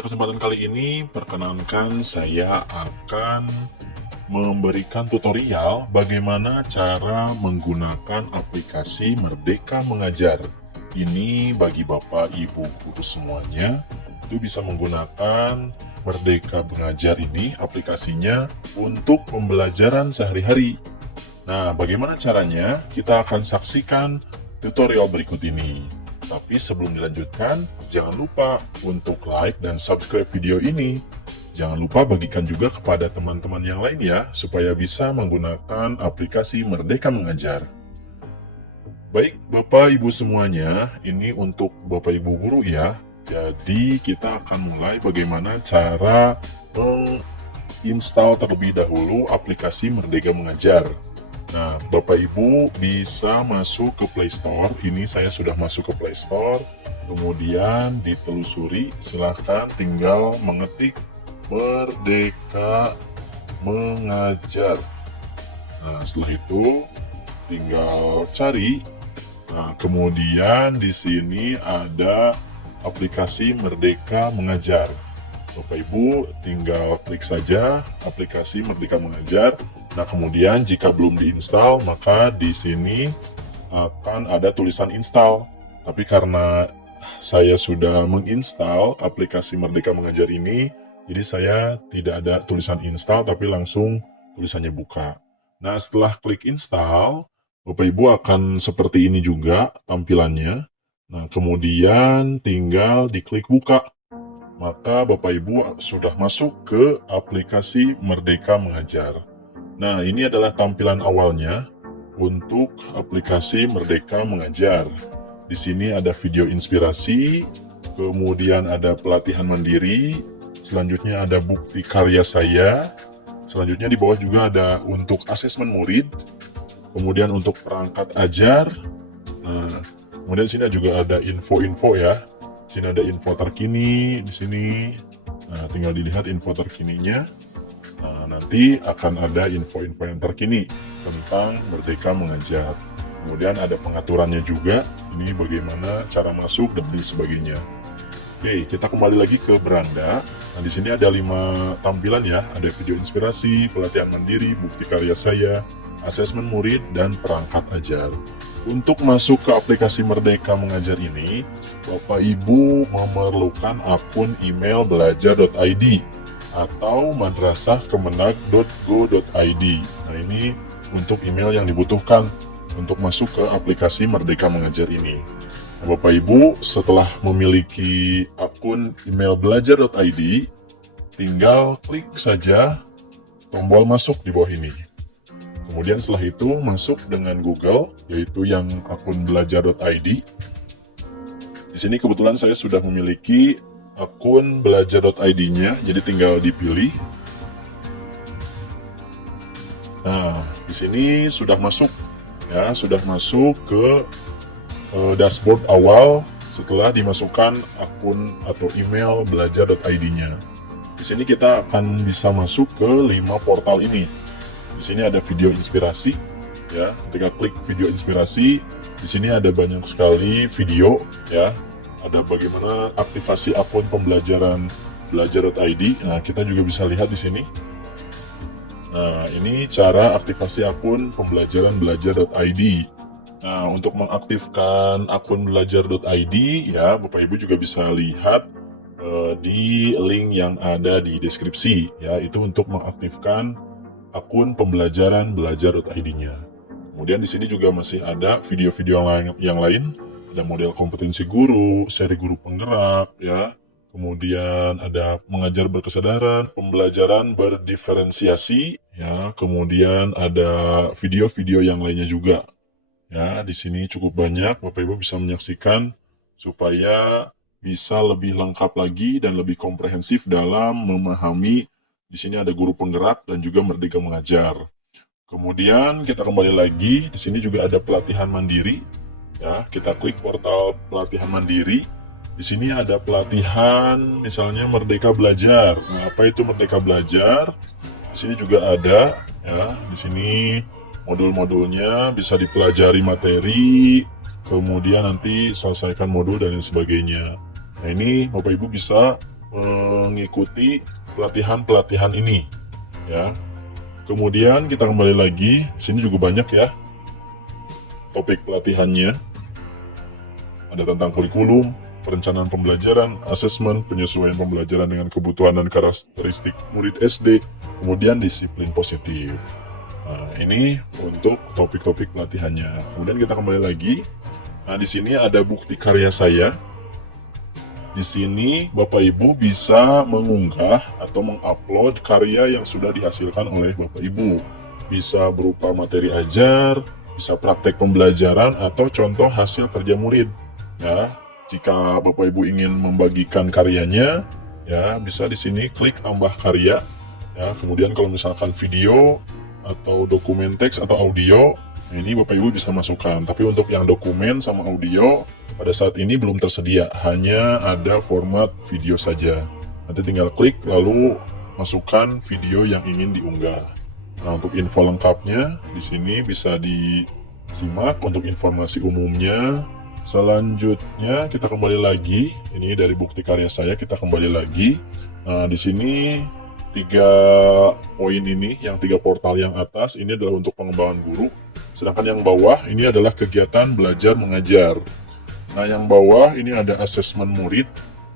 Pada kesempatan kali ini, perkenankan saya akan memberikan tutorial bagaimana cara menggunakan aplikasi Merdeka Mengajar. Ini bagi Bapak Ibu guru semuanya, itu bisa menggunakan Merdeka Mengajar ini aplikasinya untuk pembelajaran sehari-hari. Nah, bagaimana caranya? Kita akan saksikan tutorial berikut ini. Tapi sebelum dilanjutkan, jangan lupa untuk like dan subscribe video ini. Jangan lupa bagikan juga kepada teman-teman yang lain ya, supaya bisa menggunakan aplikasi Merdeka Mengajar. Baik, Bapak Ibu semuanya, ini untuk Bapak Ibu guru ya. Jadi kita akan mulai bagaimana cara menginstal terlebih dahulu aplikasi Merdeka Mengajar. Nah, Bapak Ibu bisa masuk ke Play Store. Ini saya sudah masuk ke Play Store. Kemudian ditelusuri, silahkan tinggal mengetik Merdeka Mengajar. Nah, setelah itu tinggal cari. Nah, kemudian di sini ada aplikasi Merdeka Mengajar. Bapak Ibu tinggal klik saja aplikasi Merdeka Mengajar. Nah, kemudian jika belum diinstal, maka di sini akan ada tulisan install. Tapi karena saya sudah menginstal aplikasi Merdeka Mengajar ini, jadi saya tidak ada tulisan install, tapi langsung tulisannya buka. Nah, setelah klik install, Bapak Ibu akan seperti ini juga tampilannya. Nah, kemudian tinggal diklik buka. Maka Bapak Ibu sudah masuk ke aplikasi Merdeka Mengajar. Nah, ini adalah tampilan awalnya untuk aplikasi Merdeka Mengajar. Di sini ada video inspirasi, kemudian ada pelatihan mandiri, selanjutnya ada bukti karya saya, selanjutnya di bawah juga ada untuk asesmen murid, kemudian untuk perangkat ajar. Nah, kemudian di sini juga ada info-info ya. Di sini ada info terkini di sini. Nah, tinggal dilihat info terkininya. Nah, nanti akan ada info-info yang terkini tentang Merdeka Mengajar. Kemudian ada pengaturannya juga, ini bagaimana cara masuk dan lain sebagainya. Oke, kita kembali lagi ke beranda. Nah, di sini ada 5 tampilan ya, ada video inspirasi, pelatihan mandiri, bukti karya saya, asesmen murid, dan perangkat ajar. Untuk masuk ke aplikasi Merdeka Mengajar ini, Bapak Ibu memerlukan akun email belajar.id atau madrasahkemenag.go.id. Nah, ini untuk email yang dibutuhkan untuk masuk ke aplikasi Merdeka Mengajar ini. Nah, Bapak Ibu setelah memiliki akun email belajar.id, tinggal klik saja tombol masuk di bawah ini. Kemudian setelah itu masuk dengan Google, yaitu yang akun belajar.id. Di sini kebetulan saya sudah memiliki akun belajar.id-nya, jadi tinggal dipilih. Nah, di sini sudah masuk ya, sudah masuk ke dashboard awal setelah dimasukkan akun atau email belajar.id-nya. Di sini kita akan bisa masuk ke 5 portal ini. Di sini ada video inspirasi ya. Ketika klik video inspirasi, di sini ada banyak sekali video ya. Ada bagaimana aktivasi akun pembelajaran belajar.id. Nah, kita juga bisa lihat di sini. Nah, ini cara aktivasi akun pembelajaran belajar.id. Nah, untuk mengaktifkan akun belajar.id ya, Bapak Ibu juga bisa lihat di link yang ada di deskripsi ya, itu untuk mengaktifkan akun pembelajaran belajar.id-nya. Kemudian di sini juga masih ada video-video yang lain. Ada model kompetensi guru, seri guru penggerak, ya. Kemudian ada mengajar berkesadaran, pembelajaran berdiferensiasi, ya. Kemudian ada video-video yang lainnya juga. Ya, di sini cukup banyak, Bapak Ibu bisa menyaksikan supaya bisa lebih lengkap lagi dan lebih komprehensif dalam memahami. Di sini ada guru penggerak dan juga Merdeka Mengajar. Kemudian kita kembali lagi, di sini juga ada pelatihan mandiri. Ya, kita klik portal pelatihan mandiri. Di sini ada pelatihan misalnya Merdeka Belajar. Nah, apa itu Merdeka Belajar? Di sini juga ada ya, di sini modul-modulnya bisa dipelajari materi, kemudian nanti selesaikan modul dan lain sebagainya. Nah, ini Bapak Ibu bisa mengikuti pelatihan-pelatihan ini ya. Kemudian kita kembali lagi, sini juga banyak ya topik pelatihannya. Ada tentang kurikulum, perencanaan pembelajaran, asesmen, penyesuaian pembelajaran dengan kebutuhan dan karakteristik murid SD, kemudian disiplin positif. Nah, ini untuk topik-topik pelatihannya. Kemudian kita kembali lagi. Nah, di sini ada bukti karya saya. Di sini Bapak Ibu bisa mengunggah atau mengupload karya yang sudah dihasilkan oleh Bapak Ibu. Bisa berupa materi ajar, bisa praktek pembelajaran atau contoh hasil kerja murid. Ya, jika Bapak Ibu ingin membagikan karyanya, ya bisa di sini klik tambah karya. Ya, kemudian kalau misalkan video atau dokumen teks atau audio, ini Bapak Ibu bisa masukkan. Tapi untuk yang dokumen sama audio pada saat ini belum tersedia, hanya ada format video saja. Nanti tinggal klik lalu masukkan video yang ingin diunggah. Nah, untuk info lengkapnya di sini bisa disimak untuk informasi umumnya. Selanjutnya kita kembali lagi, ini dari bukti karya saya kita kembali lagi. Nah, di sini 3 poin ini, yang 3 portal yang atas ini adalah untuk pengembangan guru. Sedangkan yang bawah ini adalah kegiatan belajar mengajar. Nah, yang bawah ini ada asesmen murid.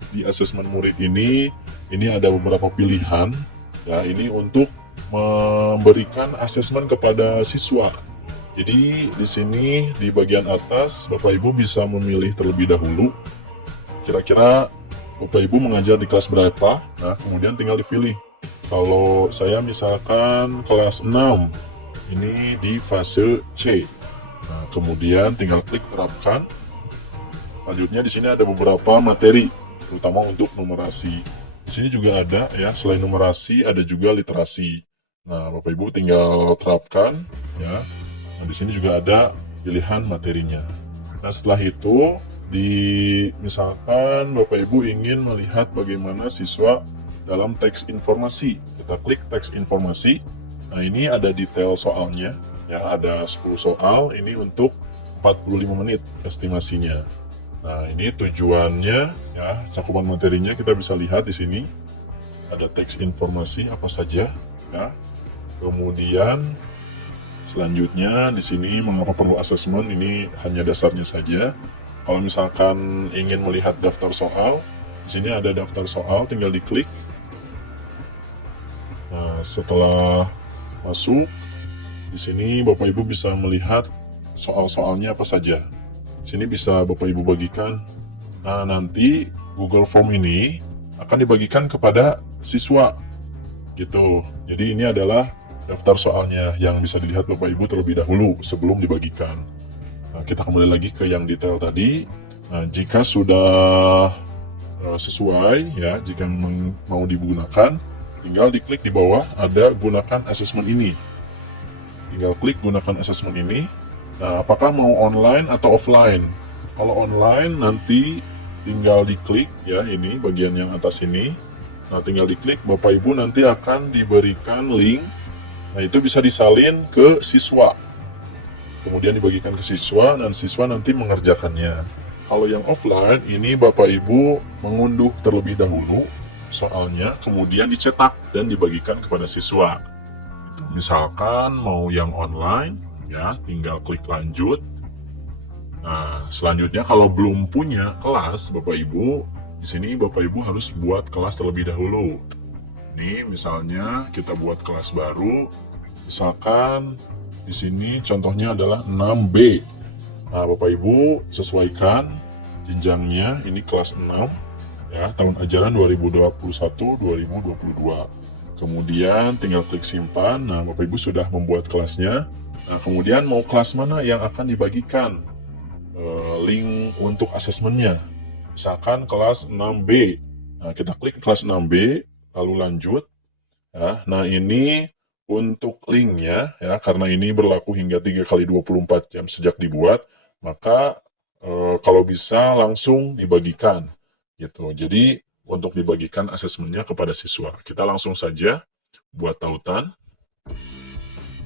Di asesmen murid ini ada beberapa pilihan. Ya, ini untuk memberikan asesmen kepada siswa. Jadi di sini di bagian atas Bapak Ibu bisa memilih terlebih dahulu. Kira-kira Bapak Ibu mengajar di kelas berapa? Nah, kemudian tinggal dipilih. Kalau saya misalkan kelas 6, ini di fase C. Nah, kemudian tinggal klik terapkan. Selanjutnya di sini ada beberapa materi, terutama untuk numerasi. Di sini juga ada ya, selain numerasi ada juga literasi. Nah, Bapak Ibu tinggal terapkan ya. Nah, di sini juga ada pilihan materinya. Nah, setelah itu misalkan Bapak Ibu ingin melihat bagaimana siswa dalam teks informasi. Kita klik teks informasi. Nah, ini ada detail soalnya ya, ada 10 soal, ini untuk 45 menit estimasinya. Nah, ini tujuannya ya, cakupan materinya kita bisa lihat di sini. Ada teks informasi apa saja ya. Kemudian selanjutnya di sini mengapa perlu asesmen, ini hanya dasarnya saja. Kalau misalkan ingin melihat daftar soal, di sini ada daftar soal, tinggal diklik. Nah, setelah masuk di sini Bapak Ibu bisa melihat soal-soalnya apa saja. Di sini bisa Bapak Ibu bagikan. Nah, nanti Google Form ini akan dibagikan kepada siswa gitu. Jadi ini adalah daftar soalnya yang bisa dilihat Bapak Ibu terlebih dahulu sebelum dibagikan. Nah, kita kembali lagi ke yang detail tadi. Nah, jika sudah sesuai ya, jika mau digunakan, tinggal diklik di bawah ada gunakan asesmen ini. Tinggal klik gunakan asesmen ini. Nah, apakah mau online atau offline? Kalau online nanti tinggal diklik ya, ini bagian yang atas ini. Nah, tinggal diklik, Bapak Ibu nanti akan diberikan link. Nah, itu bisa disalin ke siswa. Kemudian dibagikan ke siswa dan siswa nanti mengerjakannya. Kalau yang offline ini Bapak Ibu mengunduh terlebih dahulu soalnya, kemudian dicetak dan dibagikan kepada siswa. Misalkan mau yang online ya, tinggal klik lanjut. Nah, selanjutnya kalau belum punya kelas Bapak Ibu, di sini Bapak Ibu harus buat kelas terlebih dahulu. Ini misalnya kita buat kelas baru. Misalkan di sini contohnya adalah 6B. Nah, Bapak Ibu sesuaikan jenjangnya, ini kelas 6 ya, tahun ajaran 2021-2022. Kemudian tinggal klik simpan. Nah, Bapak Ibu sudah membuat kelasnya. Nah, kemudian mau kelas mana yang akan dibagikan link untuk asesmennya. Misalkan kelas 6B. Nah, kita klik kelas 6B, lalu lanjut. Ya, nah, ini untuk linknya ya, karena ini berlaku hingga 3x24 jam sejak dibuat, maka kalau bisa langsung dibagikan gitu. Jadi untuk dibagikan asesmennya kepada siswa. Kita langsung saja buat tautan.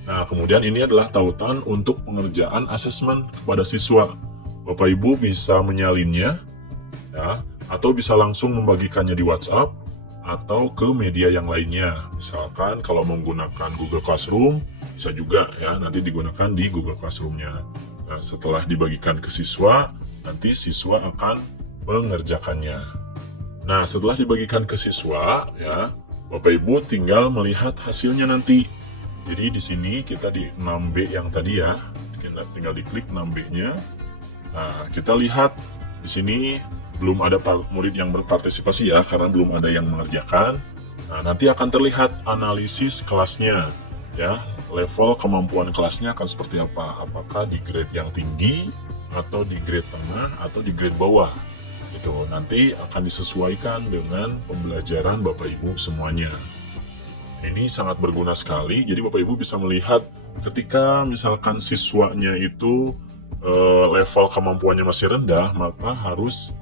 Nah, kemudian ini adalah tautan untuk pengerjaan asesmen kepada siswa. Bapak Ibu bisa menyalinnya ya, atau bisa langsung membagikannya di WhatsApp atau ke media yang lainnya. Misalkan kalau menggunakan Google Classroom, bisa juga ya nanti digunakan di Google Classroom-nya. Nah, setelah dibagikan ke siswa, nanti siswa akan mengerjakannya. Nah, setelah dibagikan ke siswa, ya, Bapak Ibu tinggal melihat hasilnya nanti. Jadi di sini kita di 6B yang tadi ya, kita tinggal diklik 6B-nya. Nah, kita lihat di sini belum ada murid yang berpartisipasi ya, karena belum ada yang mengerjakan. Nah, nanti akan terlihat analisis kelasnya, ya, level kemampuan kelasnya akan seperti apa. Apakah di grade yang tinggi, atau di grade tengah, atau di grade bawah. Itu nanti akan disesuaikan dengan pembelajaran Bapak Ibu semuanya. Ini sangat berguna sekali, jadi Bapak Ibu bisa melihat ketika misalkan siswanya itu level kemampuannya masih rendah, maka harus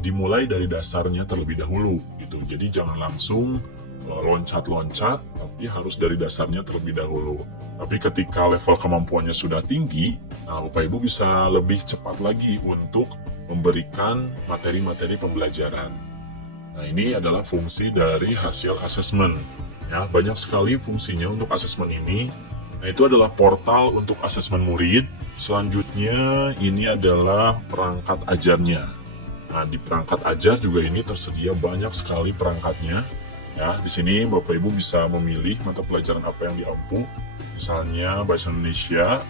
dimulai dari dasarnya terlebih dahulu gitu. Jadi jangan langsung loncat-loncat, tapi harus dari dasarnya terlebih dahulu. Tapi ketika level kemampuannya sudah tinggi, nah Bapak Ibu bisa lebih cepat lagi untuk memberikan materi-materi pembelajaran. Nah, ini adalah fungsi dari hasil asesmen. Ya, banyak sekali fungsinya untuk asesmen ini. Nah, itu adalah portal untuk asesmen murid. Selanjutnya, ini adalah perangkat ajarnya. Nah, di perangkat ajar juga ini tersedia banyak sekali perangkatnya. Ya, di sini Bapak Ibu bisa memilih mata pelajaran apa yang diampu. Misalnya Bahasa Indonesia,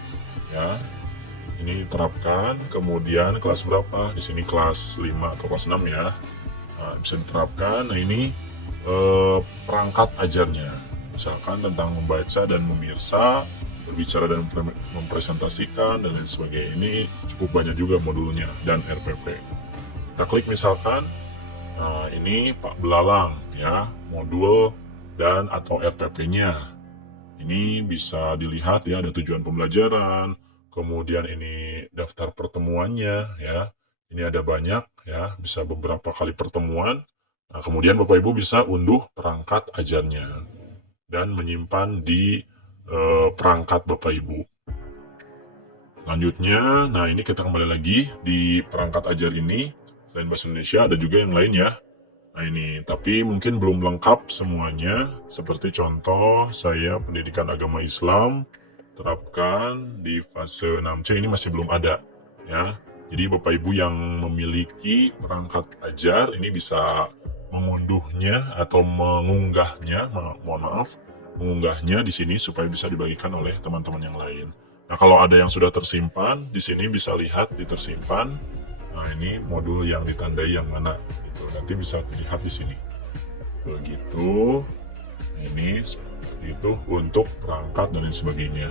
ya. Ini diterapkan, kemudian kelas berapa? Di sini kelas 5 atau kelas 6 ya. Nah, bisa diterapkan. Nah, ini perangkat ajarnya. Misalkan tentang membaca dan memirsa, berbicara dan mempresentasikan, dan lain sebagainya. Ini cukup banyak juga modulnya, dan RPP. Kita klik misalkan, nah ini Pak Belalang ya, modul dan atau RPP-nya. Ini bisa dilihat ya, ada tujuan pembelajaran, kemudian ini daftar pertemuannya ya. Ini ada banyak ya, bisa beberapa kali pertemuan. Nah, kemudian Bapak Ibu bisa unduh perangkat ajarnya dan menyimpan di perangkat Bapak Ibu. Selanjutnya, nah ini kita kembali lagi di perangkat ajar ini. Selain Bahasa Indonesia ada juga yang lain ya. Nah ini, tapi mungkin belum lengkap semuanya. Seperti contoh, saya pendidikan agama Islam terapkan di fase 6C ini masih belum ada ya. Jadi Bapak Ibu yang memiliki perangkat ajar ini bisa mengunduhnya atau mengunggahnya, mohon maaf, mengunggahnya di sini supaya bisa dibagikan oleh teman-teman yang lain. Nah, kalau ada yang sudah tersimpan, di sini bisa lihat di tersimpan. Nah, ini modul yang ditandai yang mana itu nanti bisa dilihat di sini. Begitu. Ini seperti itu untuk perangkat dan lain sebagainya.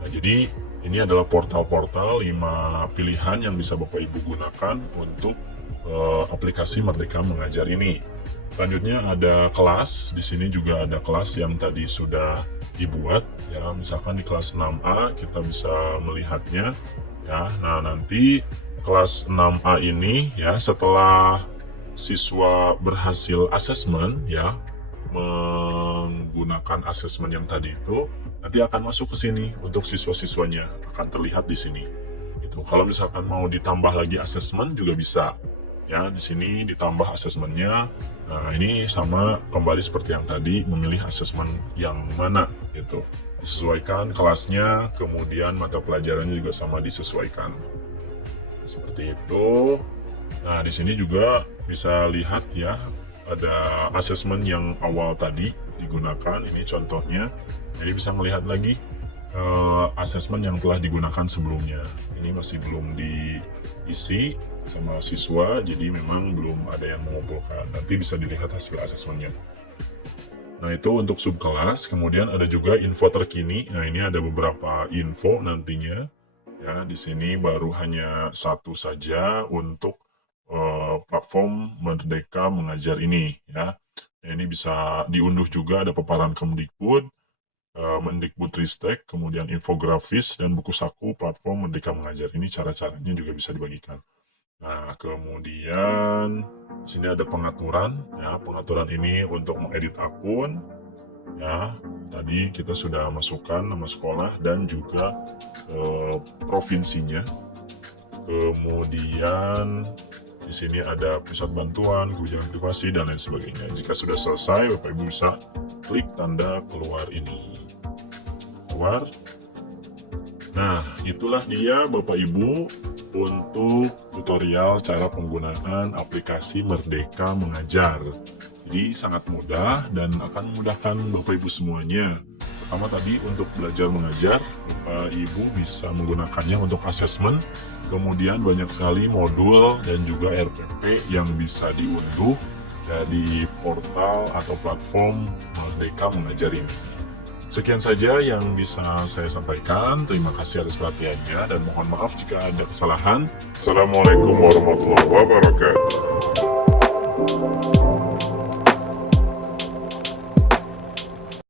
Nah, jadi ini adalah portal-portal 5 pilihan yang bisa Bapak Ibu gunakan untuk aplikasi Merdeka Mengajar ini. Selanjutnya ada kelas, di sini juga ada kelas yang tadi sudah dibuat ya, misalkan di kelas 6A kita bisa melihatnya ya. Nah, nanti kelas 6A ini ya, setelah siswa berhasil asesmen ya, menggunakan asesmen yang tadi itu, nanti akan masuk ke sini untuk siswa-siswanya, akan terlihat di sini. Itu kalau misalkan mau ditambah lagi asesmen juga bisa. Ya, di sini ditambah asesmennya. Nah, ini sama kembali seperti yang tadi, memilih asesmen yang mana gitu. Disesuaikan kelasnya, kemudian mata pelajarannya juga sama disesuaikan. Seperti itu. Nah, di sini juga bisa lihat ya, ada asesmen yang awal tadi digunakan, ini contohnya. Jadi bisa melihat lagi asesmen yang telah digunakan sebelumnya. Ini masih belum diisi sama siswa, jadi memang belum ada yang mengumpulkan. Nanti bisa dilihat hasil asesmennya. Nah, itu untuk subkelas. Kemudian ada juga info terkini. Nah, ini ada beberapa info nantinya. Ya, di sini baru hanya satu saja untuk platform Merdeka Mengajar ini ya. Ini bisa diunduh juga, ada paparan Kemdikbud, Mendikbudristek, kemudian infografis dan buku saku platform Merdeka Mengajar. Ini cara-caranya juga bisa dibagikan. Nah, kemudian di sini ada pengaturan ya. Pengaturan ini untuk mengedit akun ya. Tadi kita sudah masukkan nama sekolah dan juga provinsinya. Kemudian Di sini ada pusat bantuan, kebijakan privasi, dan lain sebagainya. Jika sudah selesai, Bapak Ibu bisa klik tanda keluar ini. Keluar. Nah, itulah dia Bapak Ibu untuk tutorial cara penggunaan aplikasi Merdeka Mengajar. Jadi sangat mudah dan akan memudahkan Bapak Ibu semuanya. Pertama tadi untuk belajar mengajar, Bapak Ibu bisa menggunakannya untuk asesmen. Kemudian banyak sekali modul dan juga RPP yang bisa diunduh dari portal atau platform Merdeka Mengajar ini. Sekian saja yang bisa saya sampaikan. Terima kasih atas perhatiannya dan mohon maaf jika ada kesalahan. Assalamualaikum warahmatullahi wabarakatuh.